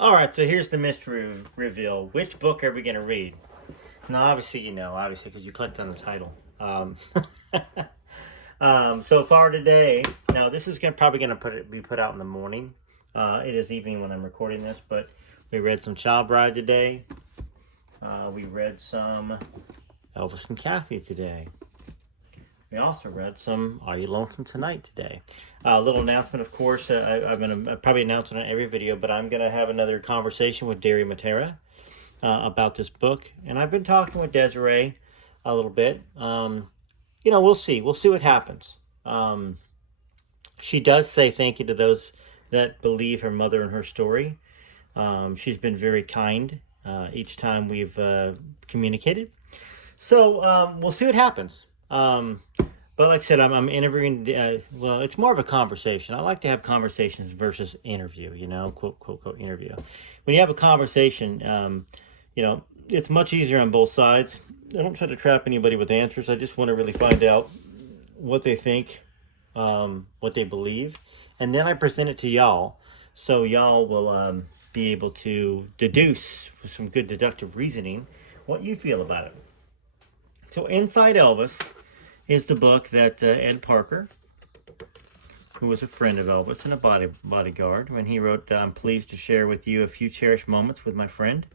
All right, so here's the mystery reveal. Which book are we going to read? Now, obviously, obviously, because you clicked on the title. So far today, now this is probably going to be put out in the morning. It is evening when I'm recording this, but we read some Child Bride today. We read some Elvis and Kathy today. We also read some Are You Lonesome Tonight today. A little announcement, of course. I'm going to probably announce it on every video, but I'm going to have another conversation with Derry Matera about this book. And I've been talking with Desiree a little bit. We'll see. We'll see what happens. She does say thank you to those that believe her mother and her story. She's been very kind each time we've communicated. So we'll see what happens. But like I said, I'm interviewing, well, it's more of a conversation. I like to have conversations versus interview, quote, quote, quote, interview. When you have a conversation, it's much easier on both sides. I don't try to trap anybody with answers. I just want to really find out what they think, what they believe. And then I present it to y'all. So y'all will be able to deduce with some good deductive reasoning what you feel about it. So Inside Elvis is the book that Ed Parker, who was a friend of Elvis and a bodyguard, when he wrote, I'm pleased to share with you a few cherished moments with my friend.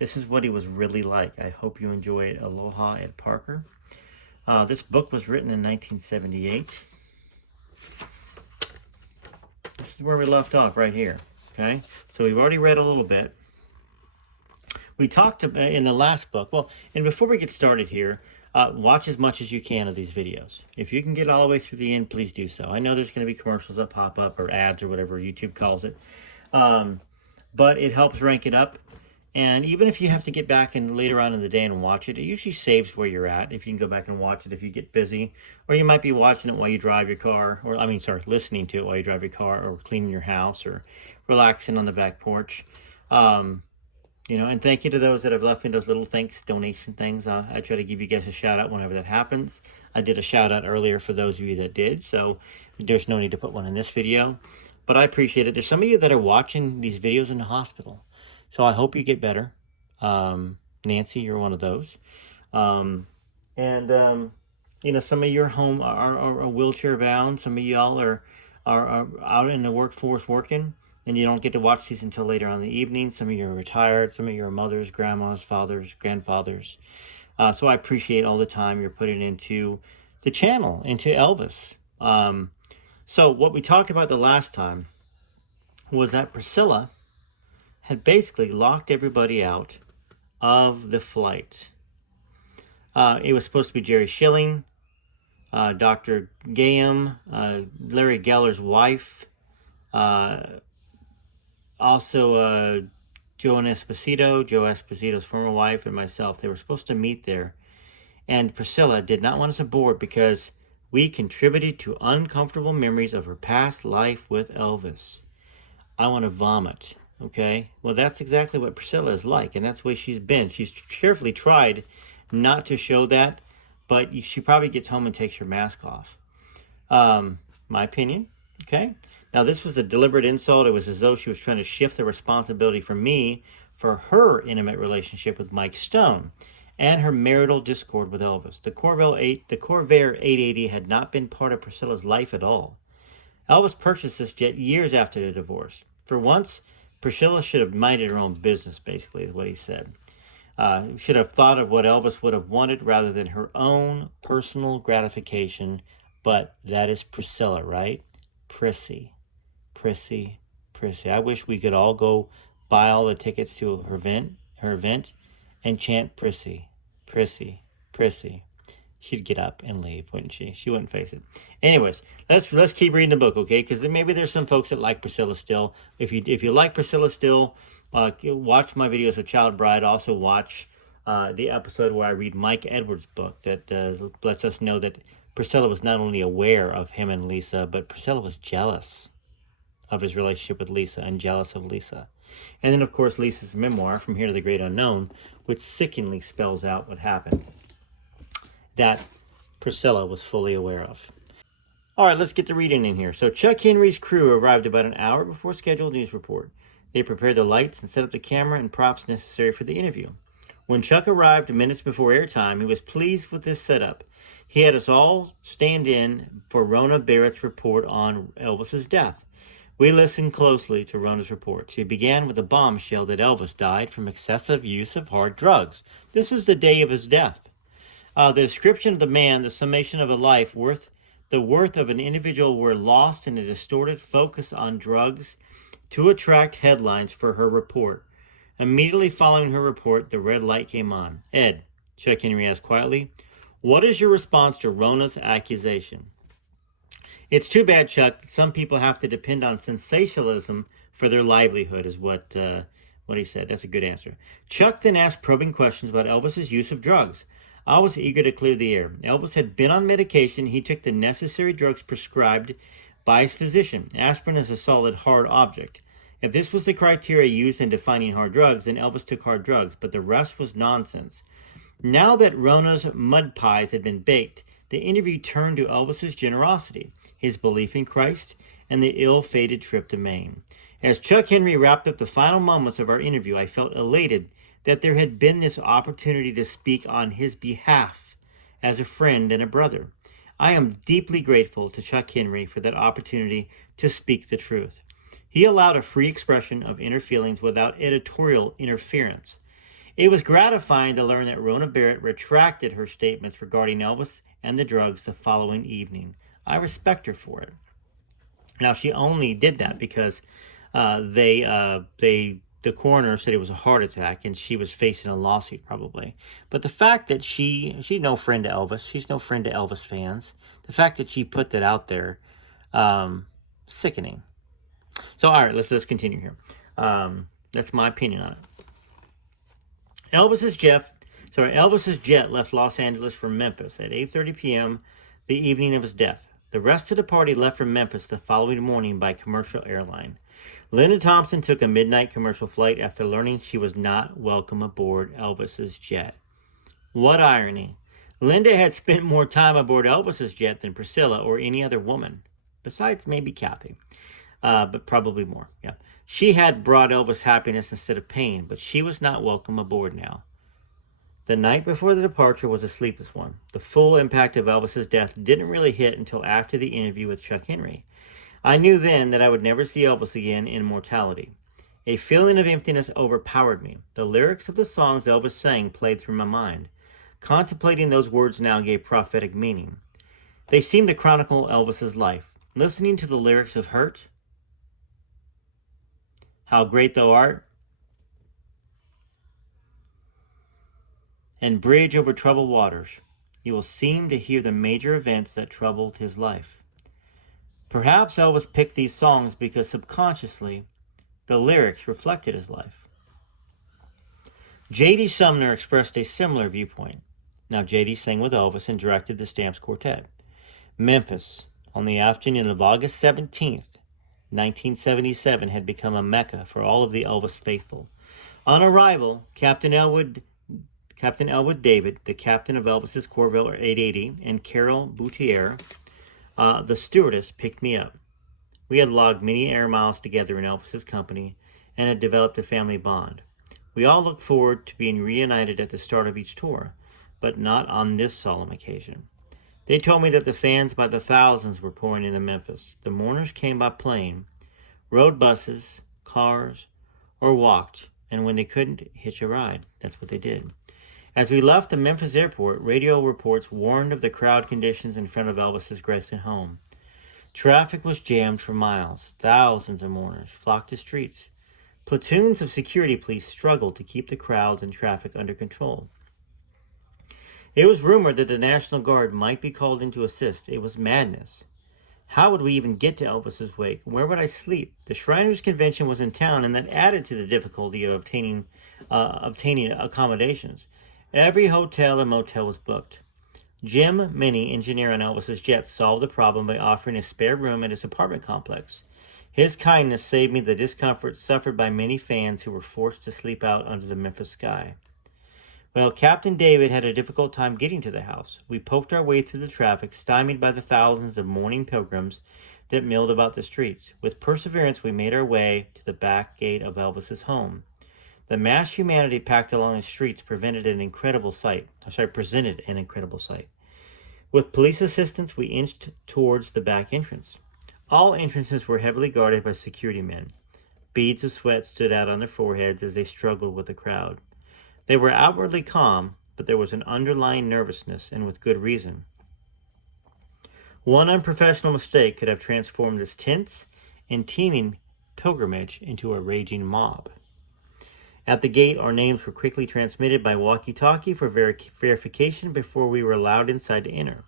This is what he was really like. I hope you enjoy it. Aloha, Ed Parker. This book was written in 1978. This is where we left off, right here. Okay, so we've already read a little bit. We talked about in the last book. Well, and before we get started here, watch as much as you can of these videos. If you can get all the way through the end, please do so. I know there's going to be commercials that pop up or ads or whatever YouTube calls it. But it helps rank it up. And even if you have to get back in later on in the day and watch it, it usually saves where you're at. If you can go back and watch it if you get busy. Or you might be watching it while you drive your car. Or, listening to it while you drive your car. Or cleaning your house. Or relaxing on the back porch. And thank you to those that have left me those little thanks donation things. I try to give you guys a shout out whenever that happens. I did a shout out earlier for those of you that did, so there's no need to put one in this video. But I appreciate it. There's some of you that are watching these videos in the hospital, so I hope you get better. Nancy, you're one of those. Some of your home are wheelchair bound. Some of y'all are out in the workforce working. And you don't get to watch these until later on in the evening. Some of you are retired. Some of you are mothers, grandmas, fathers, grandfathers. So I appreciate all the time you're putting into the channel, into Elvis. So what we talked about the last time was that Priscilla had basically locked everybody out of the flight. It was supposed to be Jerry Schilling, Dr. Gayam, Larry Geller's wife, also, Joe Esposito's former wife, and myself. They were supposed to meet there. And Priscilla did not want us aboard because we contributed to uncomfortable memories of her past life with Elvis. I want to vomit, okay? Well, that's exactly what Priscilla is like, and that's the way she's been. She's carefully tried not to show that, but she probably gets home and takes her mask off. My opinion, okay? Now, this was a deliberate insult. It was as though she was trying to shift the responsibility from me for her intimate relationship with Mike Stone and her marital discord with Elvis. The Corvair 880 had not been part of Priscilla's life at all. Elvis purchased this jet years after the divorce. For once, Priscilla should have minded her own business, basically, is what he said. Should have thought of what Elvis would have wanted rather than her own personal gratification. But that is Priscilla, right? Prissy. I wish we could all go buy all the tickets to her event and chant Prissy. She'd get up and leave, wouldn't she? She wouldn't face it. Anyways, let's keep reading the book, okay? Because maybe there's some folks that like Priscilla still. If you like Priscilla still, watch my videos of Child Bride. Also watch the episode where I read Mike Edwards' book that lets us know that Priscilla was not only aware of him and Lisa, but Priscilla was jealous of his relationship with Lisa and jealous of Lisa. And then, of course, Lisa's memoir, From Here to the Great Unknown, which sickeningly spells out what happened, that Priscilla was fully aware of. All right, let's get the reading in here. So Chuck Henry's crew arrived about an hour before scheduled news report. They prepared the lights and set up the camera and props necessary for the interview. When Chuck arrived minutes before airtime, he was pleased with this setup. He had us all stand in for Rona Barrett's report on Elvis's death. We listened closely to Rona's report. She began with a bombshell that Elvis died from excessive use of hard drugs. This is the day of his death. The description of the man, the summation of a life, the worth of an individual were lost in a distorted focus on drugs to attract headlines for her report. Immediately following her report, the red light came on. Ed, Chuck Henry asked quietly, what is your response to Rona's accusation? It's too bad, Chuck, that some people have to depend on sensationalism for their livelihood, is what he said. That's a good answer. Chuck then asked probing questions about Elvis's use of drugs. I was eager to clear the air. Elvis had been on medication. He took the necessary drugs prescribed by his physician. Aspirin is a solid, hard object. If this was the criteria used in defining hard drugs, then Elvis took hard drugs, but the rest was nonsense. Now that Rona's mud pies had been baked, the interview turned to Elvis's generosity, his belief in Christ, and the ill-fated trip to Maine. As Chuck Henry wrapped up the final moments of our interview, I felt elated that there had been this opportunity to speak on his behalf as a friend and a brother. I am deeply grateful to Chuck Henry for that opportunity to speak the truth. He allowed a free expression of inner feelings without editorial interference. It was gratifying to learn that Rona Barrett retracted her statements regarding Elvis and the drugs the following evening. I respect her for it. Now, she only did that because the coroner said it was a heart attack and she was facing a lawsuit probably. But the fact that she's no friend to Elvis, she's no friend to Elvis fans, the fact that she put that out there, sickening. So, all right, let's continue here. That's my opinion on it. Elvis's jet left Los Angeles for Memphis at 8:30 p.m. the evening of his death. The rest of the party left for Memphis the following morning by commercial airline. Linda Thompson took a midnight commercial flight after learning she was not welcome aboard Elvis's jet. What irony. Linda had spent more time aboard Elvis's jet than Priscilla or any other woman, besides maybe Kathy. But probably more, yeah. She had brought Elvis happiness instead of pain, but she was not welcome aboard now. The night before the departure was a sleepless one. The full impact of Elvis's death didn't really hit until after the interview with Chuck Henry. I knew then that I would never see Elvis again in mortality. A feeling of emptiness overpowered me. The lyrics of the songs Elvis sang played through my mind. Contemplating those words now gave prophetic meaning. They seemed to chronicle Elvis's life. Listening to the lyrics of Hurt, How Great Thou Art, and Bridge Over Troubled Waters, you will seem to hear the major events that troubled his life. Perhaps Elvis picked these songs because subconsciously the lyrics reflected his life. J.D. Sumner expressed a similar viewpoint. Now, J.D. sang with Elvis and directed the Stamps Quartet. Memphis, on the afternoon of August 17th, 1977, had become a mecca for all of the Elvis faithful. On arrival, Captain Elwood David, the captain of Elvis's Corvette 880, and Carol Boutier, the stewardess, picked me up. We had logged many air miles together in Elvis's company and had developed a family bond. We all looked forward to being reunited at the start of each tour, but not on this solemn occasion. They told me that the fans by the thousands were pouring into Memphis. The mourners came by plane, rode buses, cars, or walked, and when they couldn't hitch a ride, that's what they did. As we left the Memphis airport, radio reports warned of the crowd conditions in front of Elvis's Graceland home. Traffic was jammed for miles. Thousands of mourners flocked to streets. Platoons of security police struggled to keep the crowds and traffic under control. It was rumored that the National Guard might be called in to assist. It was madness. How would we even get to Elvis's wake? Where would I sleep? The Shriners Convention was in town, and that added to the difficulty of obtaining accommodations. Every hotel and motel was booked. Jim Minnie, engineer on Elvis's jet, solved the problem by offering a spare room at his apartment complex. His kindness saved me the discomfort suffered by many fans who were forced to sleep out under the Memphis sky. Well, Captain David had a difficult time getting to the house. We poked our way through the traffic, stymied by the thousands of mourning pilgrims that milled about the streets. With perseverance, we made our way to the back gate of Elvis's home. The mass humanity packed along the streets presented an incredible sight. With police assistance, we inched towards the back entrance. All entrances were heavily guarded by security men. Beads of sweat stood out on their foreheads as they struggled with the crowd. They were outwardly calm, but there was an underlying nervousness, and with good reason. One unprofessional mistake could have transformed this tense and teeming pilgrimage into a raging mob. At the gate, our names were quickly transmitted by walkie-talkie for verification before we were allowed inside to enter.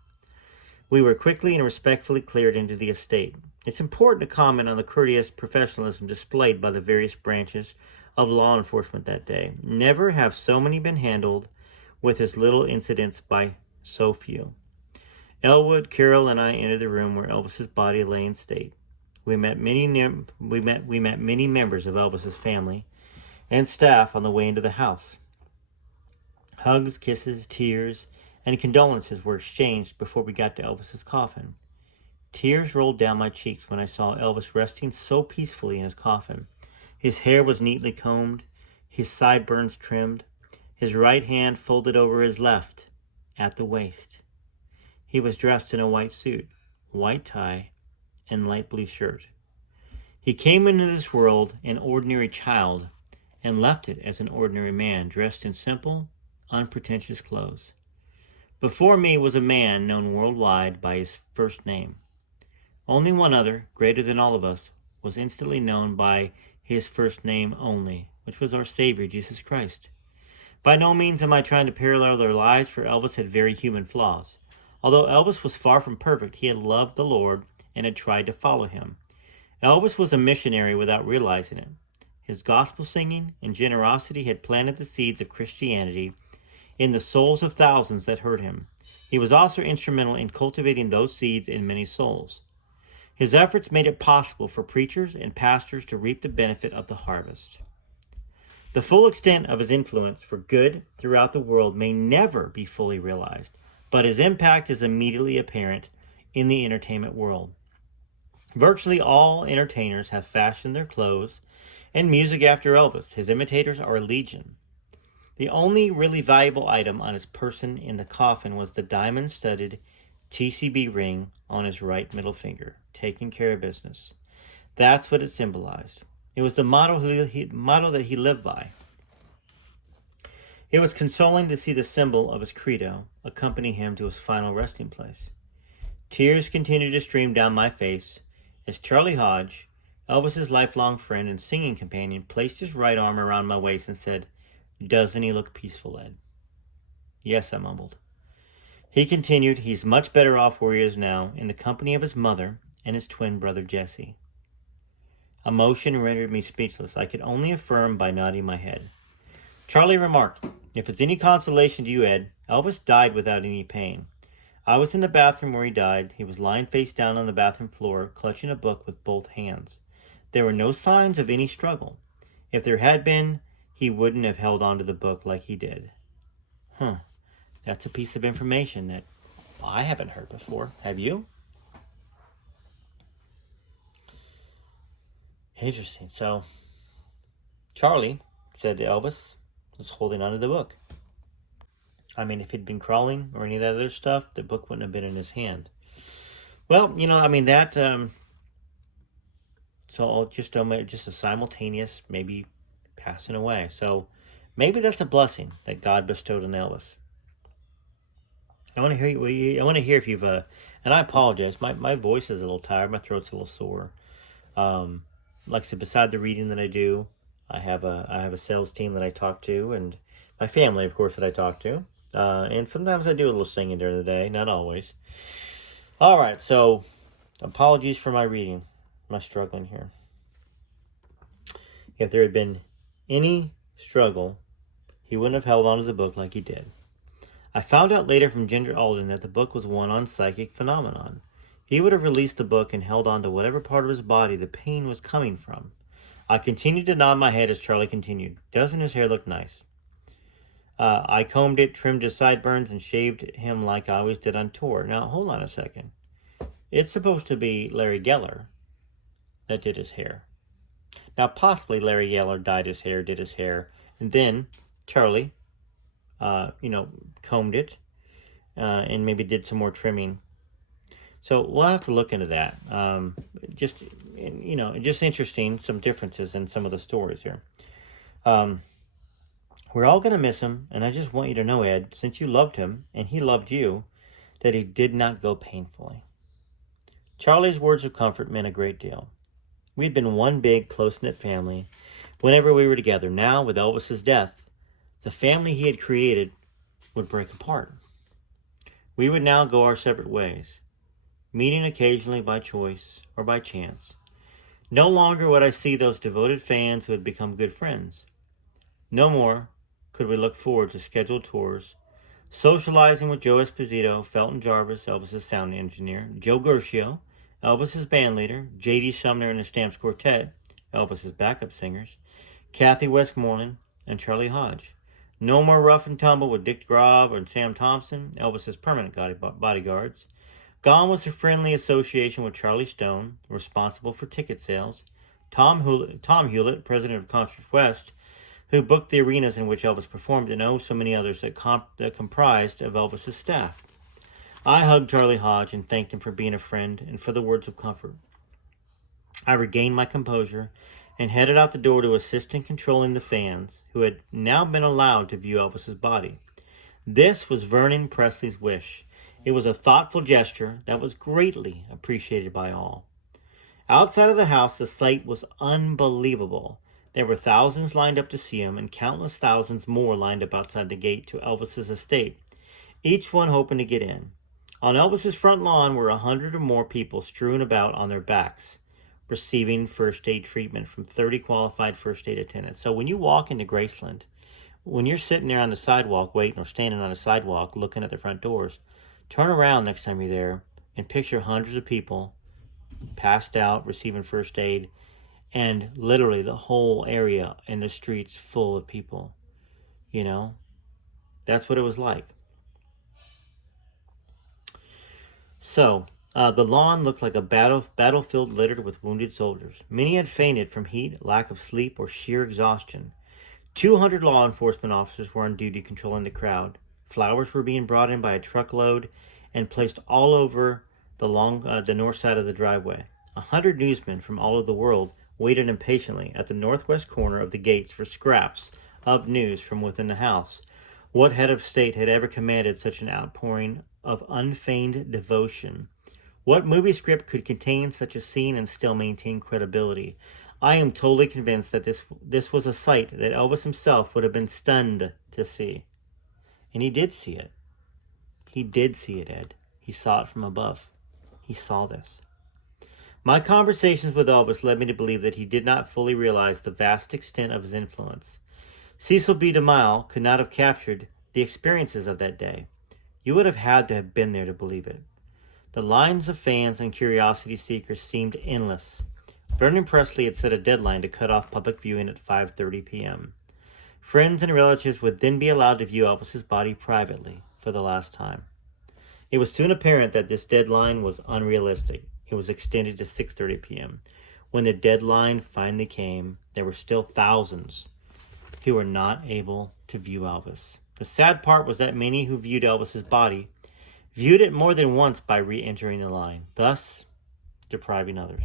We were quickly and respectfully cleared into the estate. It's important to comment on the courteous professionalism displayed by the various branches of law enforcement that day. Never have so many been handled with as little incidents by so few. Elwood, Carol, and I entered the room where Elvis's body lay in state. We met many members of Elvis's family and staff on the way into the house. Hugs, kisses, tears, and condolences were exchanged before we got to Elvis's coffin. Tears rolled down my cheeks when I saw Elvis resting so peacefully in his coffin. His hair was neatly combed, his sideburns trimmed, his right hand folded over his left at the waist. He was dressed in a white suit, white tie, and light blue shirt. He came into this world an ordinary child and left it as an ordinary man, dressed in simple, unpretentious clothes. Before me was a man known worldwide by his first name. Only one other, greater than all of us, was instantly known by his first name only, which was our Savior, Jesus Christ. By no means am I trying to parallel their lives, for Elvis had very human flaws. Although Elvis was far from perfect, he had loved the Lord and had tried to follow him. Elvis was a missionary without realizing it. His gospel singing and generosity had planted the seeds of Christianity in the souls of thousands that heard him. He was also instrumental in cultivating those seeds in many souls. His efforts made it possible for preachers and pastors to reap the benefit of the harvest. The full extent of his influence for good throughout the world may never be fully realized, but his impact is immediately apparent in the entertainment world. Virtually all entertainers have fashioned their clothes and music after Elvis. His imitators are legion. The only really valuable item on his person in the coffin was the diamond-studded TCB ring on his right middle finger, taking care of business. That's what it symbolized. It was the motto that he lived by. It was consoling to see the symbol of his credo accompany him to his final resting place. Tears continued to stream down my face as Charlie Hodge, Elvis's lifelong friend and singing companion, placed his right arm around my waist and said, "Doesn't he look peaceful, Ed?" "Yes," I mumbled. He continued, "He's much better off where he is now, in the company of his mother and his twin brother Jesse." Emotion rendered me speechless. I could only affirm by nodding my head. Charlie remarked, "If it's any consolation to you, Ed, Elvis died without any pain. I was in the bathroom where he died. He was lying face down on the bathroom floor, clutching a book with both hands. There were no signs of any struggle. If there had been, he wouldn't have held on to the book like he did." That's a piece of information that I haven't heard before. Have you? Interesting. So, Charlie said that Elvis was holding onto the book. I mean, if he'd been crawling or any of that other stuff, the book wouldn't have been in his hand. Well, that... So just a simultaneous maybe passing away. So maybe that's a blessing that God bestowed on Elvis. I want to hear if you've and I apologize. My voice is a little tired. My throat's a little sore. Like I said, beside the reading that I do, I have a sales team that I talk to, and my family, of course, that I talk to. And sometimes I do a little singing during the day, not always. All right, so apologies for my reading. I'm struggling here. If there had been any struggle, he wouldn't have held on to the book like he did. I found out later from Ginger Alden that the book was one on psychic phenomenon. He would have released the book and held on to whatever part of his body the pain was coming from. I continued to nod my head as Charlie continued. "Doesn't his hair look nice?" I combed it, trimmed his sideburns, and shaved him like I always did on tour. Now, hold on a second. It's supposed to be Larry Geller that did his hair. Now, possibly Larry Geller dyed his hair, did his hair, and then Charlie, combed it and maybe did some more trimming. So we'll have to look into that. Just interesting, some differences in some of the stories here. We're all going to miss him, and I just want you to know, Ed, since you loved him and he loved you, that he did not go painfully. Charlie's words of comfort meant a great deal. We had been one big, close-knit family whenever we were together. Now, with Elvis's death, the family he had created would break apart. We would now go our separate ways, meeting occasionally by choice or by chance. No longer would I see those devoted fans who had become good friends. No more could we look forward to scheduled tours, socializing with Joe Esposito, Felton Jarvis, Elvis's sound engineer, Joe Gershio, Elvis's band leader, J.D. Sumner and the Stamps Quartet, Elvis's backup singers, Kathy Westmoreland, and Charlie Hodge. No more rough and tumble with Dick Grobb and Sam Thompson, Elvis's permanent bodyguards. Gone was the friendly association with Charlie Stone, responsible for ticket sales, Tom Hewlett, president of Concerts West, who booked the arenas in which Elvis performed, and so many others that comprised of Elvis's staff. I hugged Charlie Hodge and thanked him for being a friend and for the words of comfort. I regained my composure and headed out the door to assist in controlling the fans who had now been allowed to view Elvis's body. This was Vernon Presley's wish. It was a thoughtful gesture that was greatly appreciated by all. Outside of the house, the sight was unbelievable. There were thousands lined up to see him, and countless thousands more lined up outside the gate to Elvis's estate, each one hoping to get in. On Elvis's front lawn were 100 or more people strewn about on their backs, receiving first aid treatment from 30 qualified first aid attendants. So when you walk into Graceland, when you're sitting there on the sidewalk waiting or standing on a sidewalk looking at the front doors, turn around next time you're there and picture hundreds of people passed out, receiving first aid, and literally the whole area and the streets full of people. That's what it was like. So, the lawn looked like a battlefield littered with wounded soldiers. Many had fainted from heat, lack of sleep, or sheer exhaustion. 200 law enforcement officers were on duty controlling the crowd. Flowers were being brought in by a truckload and placed all over the north side of the driveway. 100 newsmen from all over the world waited impatiently at the northwest corner of the gates for scraps of news from within the house. What head of state had ever commanded such an outpouring of unfeigned devotion? What movie script could contain such a scene and still maintain credibility? I am totally convinced that this was a sight that Elvis himself would have been stunned to see. And he did see it. He did see it, Ed. He saw it from above. He saw this. My conversations with Elvis led me to believe that he did not fully realize the vast extent of his influence. Cecil B. DeMille could not have captured the experiences of that day. You would have had to have been there to believe it. The lines of fans and curiosity seekers seemed endless. Vernon Presley had set a deadline to cut off public viewing at 5:30 p.m. Friends and relatives would then be allowed to view Elvis's body privately for the last time. It was soon apparent that this deadline was unrealistic. It was extended to 6:30 p.m. When the deadline finally came, there were still thousands who were not able to view Elvis. The sad part was that many who viewed Elvis's body viewed it more than once by re-entering the line, thus depriving others.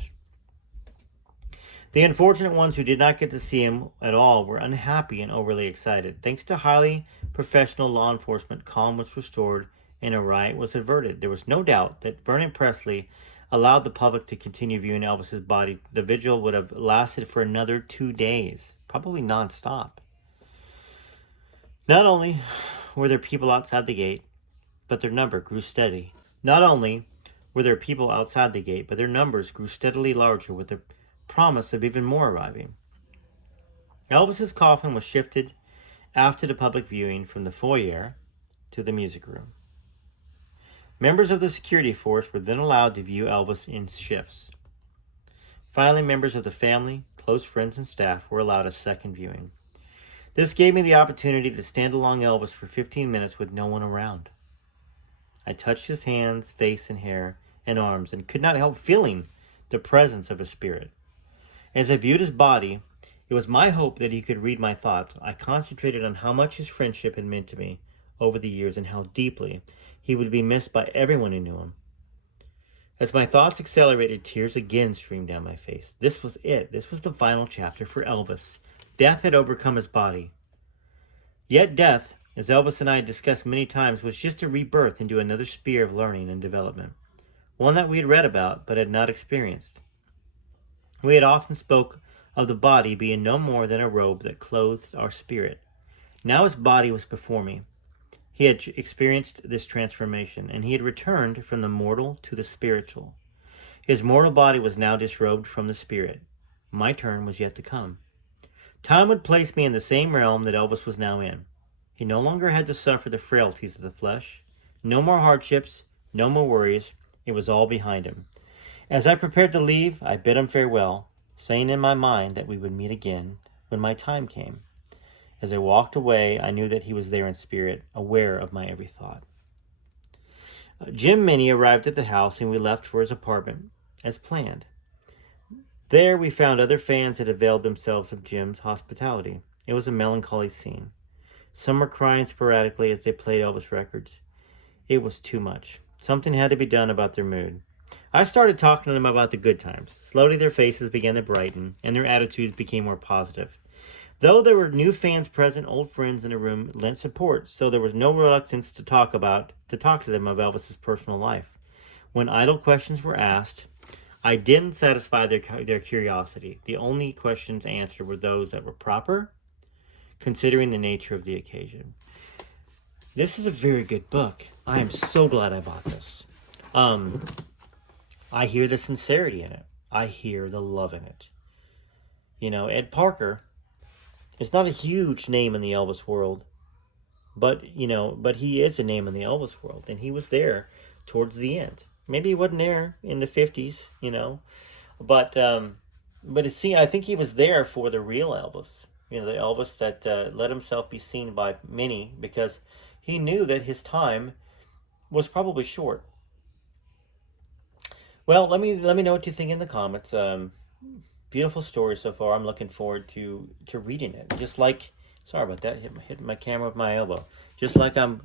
The unfortunate ones who did not get to see him at all were unhappy and overly excited. Thanks to highly professional law enforcement, calm was restored and a riot was averted. There was no doubt that Vernon Presley allowed the public to continue viewing Elvis's body. The vigil would have lasted for another 2 days, probably nonstop. Not only were there people outside the gate, but their number grew steady. Not only were there people outside the gate, but their numbers grew steadily larger with the promise of even more arriving. Elvis's coffin was shifted after the public viewing from the foyer to the music room. Members of the security force were then allowed to view Elvis in shifts. Finally, members of the family, close friends, and staff were allowed a second viewing. This gave me the opportunity to stand along Elvis for 15 minutes with no one around. I touched his hands, face, and hair, and arms and could not help feeling the presence of his spirit. As I viewed his body, it was my hope that he could read my thoughts. I concentrated on how much his friendship had meant to me over the years and how deeply he would be missed by everyone who knew him. As my thoughts accelerated, tears again streamed down my face. This was it. This was the final chapter for Elvis. Death had overcome his body. Yet death, as Elvis and I had discussed many times, was just a rebirth into another sphere of learning and development, one that we had read about but had not experienced. We had often spoke of the body being no more than a robe that clothed our spirit. Now his body was before me. He had experienced this transformation, and he had returned from the mortal to the spiritual. His mortal body was now disrobed from the spirit. My turn was yet to come. Time would place me in the same realm that Elvis was now in. He no longer had to suffer the frailties of the flesh. No more hardships, no more worries. It was all behind him. As I prepared to leave, I bid him farewell, saying in my mind that we would meet again when my time came. As I walked away, I knew that he was there in spirit, aware of my every thought. Jim Minnie arrived at the house, and we left for his apartment, as planned. There we found other fans that availed themselves of Jim's hospitality. It was a melancholy scene. Some were crying sporadically as they played Elvis records. It was too much. Something had to be done about their mood. I started talking to them about the good times. Slowly their faces began to brighten, and their attitudes became more positive. Though there were new fans present, old friends in the room lent support, so there was no reluctance to talk to them of Elvis's personal life. When idle questions were asked, I didn't satisfy their curiosity. The only questions answered were those that were proper, considering the nature of the occasion. This is a very good book. I am so glad I bought this. I hear the sincerity in it. I hear the love in it. You know, Ed Parker is not a huge name in the Elvis world, but he is a name in the Elvis world, and he was there towards the end. Maybe he wasn't there in the 50s, but I think he was there for the real Elvis, the Elvis that let himself be seen by many because he knew that his time was probably short. Well, let me know what you think in the comments. Beautiful story so far. I'm looking forward to reading it. Just like, sorry about that, hitting my camera with my elbow. Just like I'm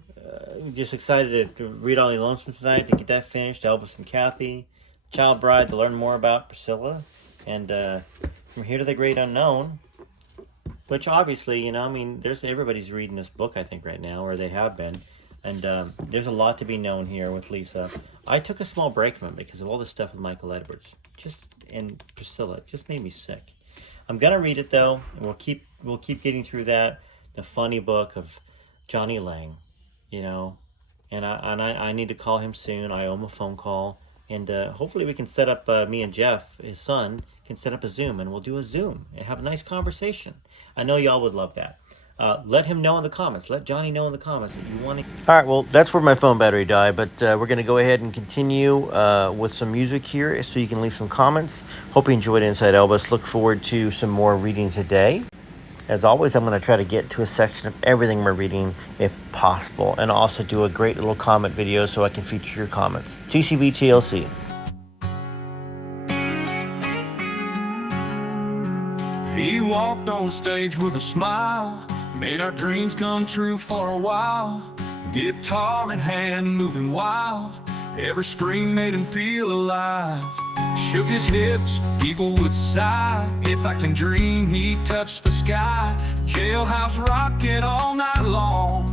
just excited to read All the Lonesome tonight, to get that finished. Elvis and Kathy, Child Bride, to learn more about Priscilla, and From Here to the Great Unknown. Which obviously, there's everybody's reading this book, I think, right now, or they have been. And there's a lot to be known here with Lisa. I took a small break from it because of all this stuff with Michael Edwards. And Priscilla. It just made me sick. I'm gonna read it though, and we'll keep getting through that. The funny book of Johnny Lang, and I need to call him soon. I owe him a phone call, and hopefully we can set up. Me and Jeff, his son, can set up a Zoom, and we'll do a Zoom and have a nice conversation. I know y'all would love that. Let him know in the comments. Let Johnny know in the comments if you want to. All right, well, that's where my phone battery died, but we're going to go ahead and continue with some music here so you can leave some comments. Hope you enjoyed Inside Elvis. Look forward to some more reading today. As always, I'm going to try to get to a section of everything we're reading if possible, and also do a great little comment video so I can feature your comments. TCB TLC. He walked on stage with a smile, made our dreams come true for a while. Guitar in hand, moving wild, every scream made him feel alive. Shook his hips, people would sigh. If I can dream, he touched the sky. Jailhouse rocking all night long,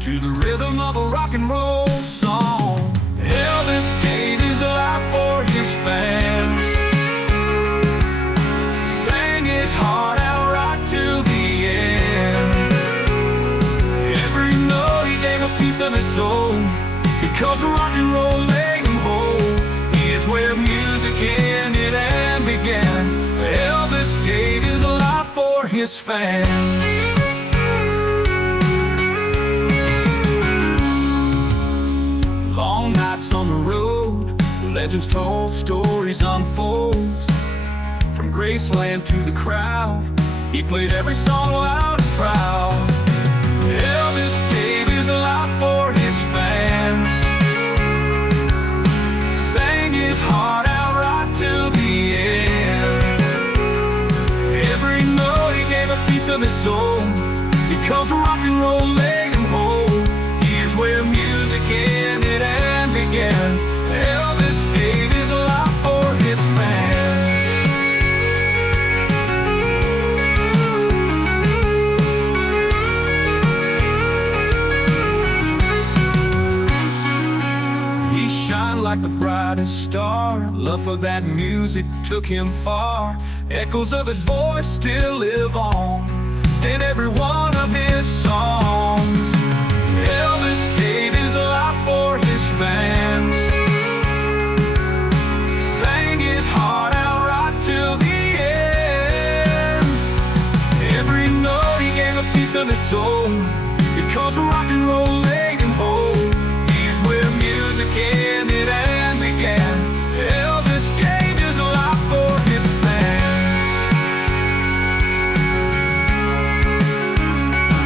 to the rhythm of a rock and roll song. Elvis gave his life for his fans, sang his heart out right till the end. Every note he gave a piece of his soul, because rock and roll made him whole. He is where music ended and began. Elvis gave his life for his fans. Long nights on the road, legends told, stories unfold. From Graceland to the crowd, he played every song loud and proud. Elvis gave his life for his fans, sang because rock and roll made him whole. Here's where music ended and began. Elvis gave his life for his fans. He shined like the brightest star. Love for that music took him far. Echoes of his voice still live on in every one of his songs. Elvis gave his life for his fans, sang his heart out right till the end. Every note he gave a piece of his soul, because rock and roll made him whole. Here's where music ended and began. Elvis gave his life for his fans.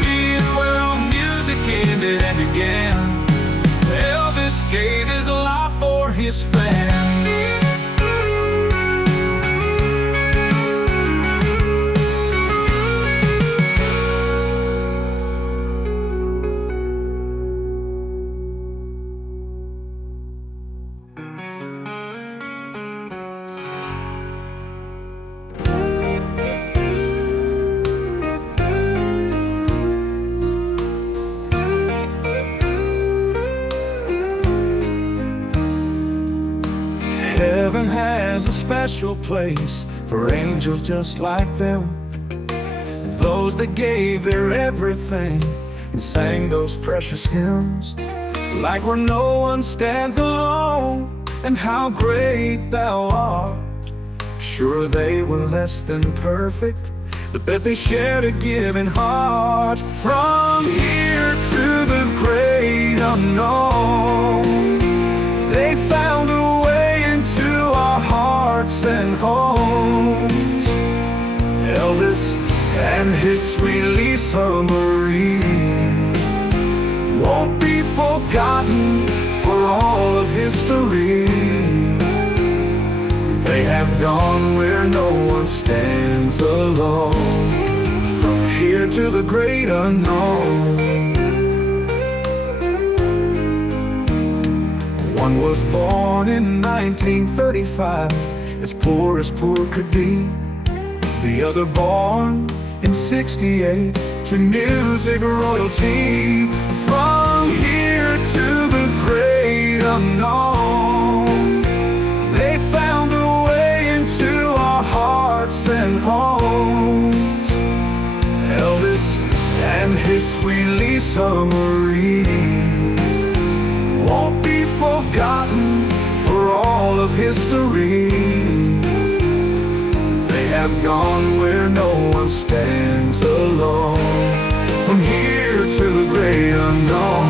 Here's where all music ended and began. Elvis gave his life for his fans. Heaven has a special place for angels just like them, those that gave their everything and sang those precious hymns, like where no one stands alone, and how great thou art. Sure they were less than perfect, but that they shared a giving heart. From here to the great unknown, they found a way into our hearts and homes. Elvis and his sweet Lisa Marie won't be forgotten for all of history. They have gone where no one stands alone, from here to the great unknown. One was born in 1935, as poor could be. The other born in 68 to music royalty. From here to the great unknown, they found a way into our hearts and homes. Elvis and his sweet Lisa Marie won't be forgotten for all of history. They have gone where no one stands alone, from here to the great unknown.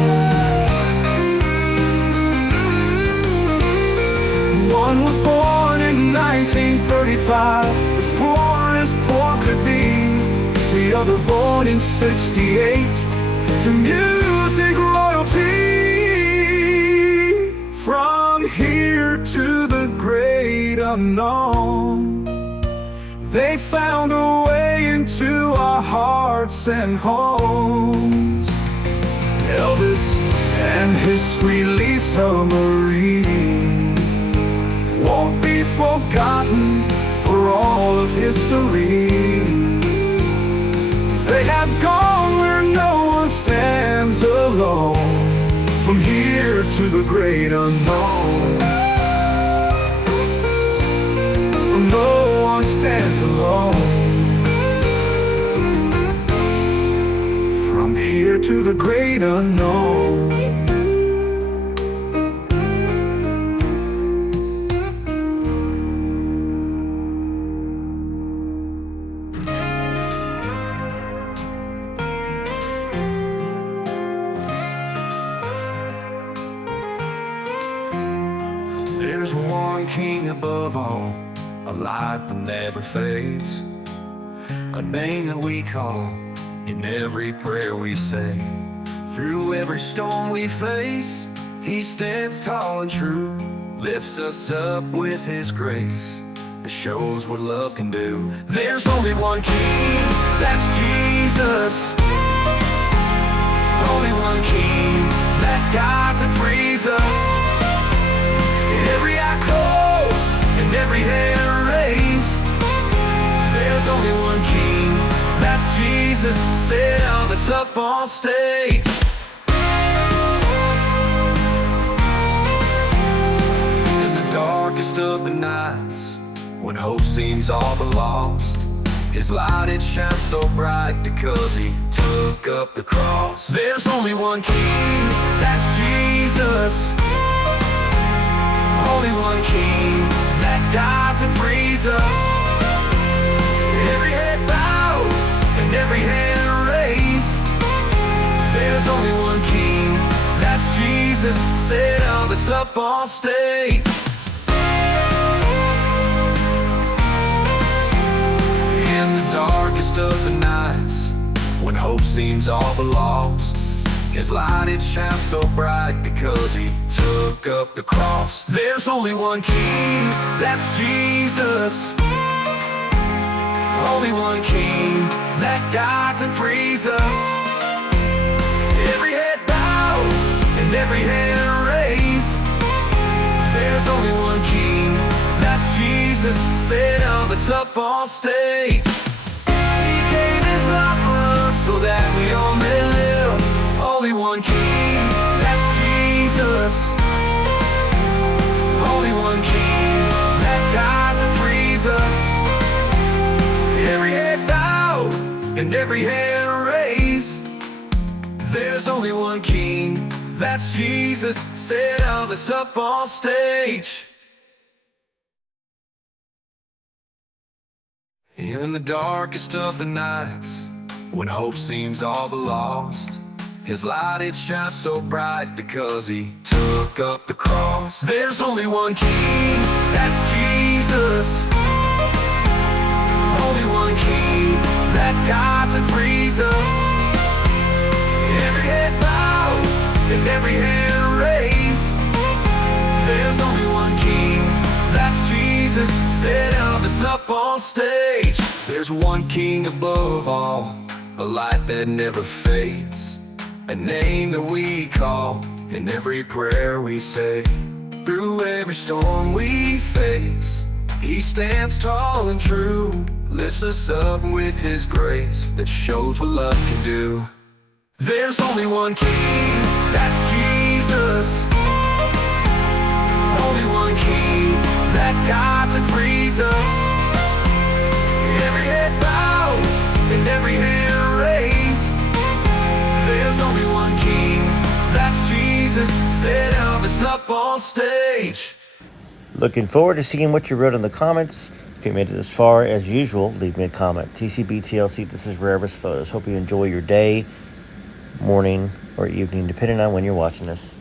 One was born in 1935, as poor could be. The other born in 68 to music royalty. From here to the great unknown, they found a way into our hearts and homes. Elvis and his sweet Lisa Marie won't be forgotten for all of history. They have gone where no one stands alone, from here to the great unknown. For no one stands alone, from here to the great unknown. There's one king above all, a light that never fades, a name that we call in every prayer we say. Through every storm we face, he stands tall and true, lifts us up with his grace, shows what love can do. There's only one king, that's Jesus. Jesus set Elvis up on stage. In the darkest of the nights, when hope seems all but lost, His light, it shines so bright because He took up the cross. There's only one King, that's Jesus. Only one King that guides and frees us. Every head bowed and every hand raised. There's only one King, that's Jesus set Elvis up on stage. In the darkest of the nights, when hope seems all but lost, His light, it shines so bright because He took up the cross. There's only one King, that's Jesus. Only one King that guides and frees us. Every head bowed and every hand raised. There's only one King, that's Jesus set Elvis up on stage. He gave His life for us so that we all may live. Only one King, that's Jesus. Only one King that guides and frees us. Every head bowed and every hand raised. There's only one King, that's Jesus set Elvis up on stage. In the darkest of the nights, when hope seems all but lost, His light, it shines so bright because He took up the cross. There's only one King, that's Jesus. Only one King that guides and frees us. Every head bowed and every hand raised. There's only one King, that's Jesus set Elvis up on stage. There's one King above all, a light that never fades, a name that we call in every prayer we say. Through every storm we face, He stands tall and true, lifts us up with His grace that shows what love can do. There's only one King, that's Jesus. Only one King that guides and frees us. Every head bowed and every hand raised. There's only one King, that's Jesus set Elvis up on stage. Looking forward to seeing what you wrote in the comments. If you made it this far, as usual, leave me a comment. TCBTLC, this is Rarest Photos. Hope you enjoy your day, morning, or evening, depending on when you're watching this.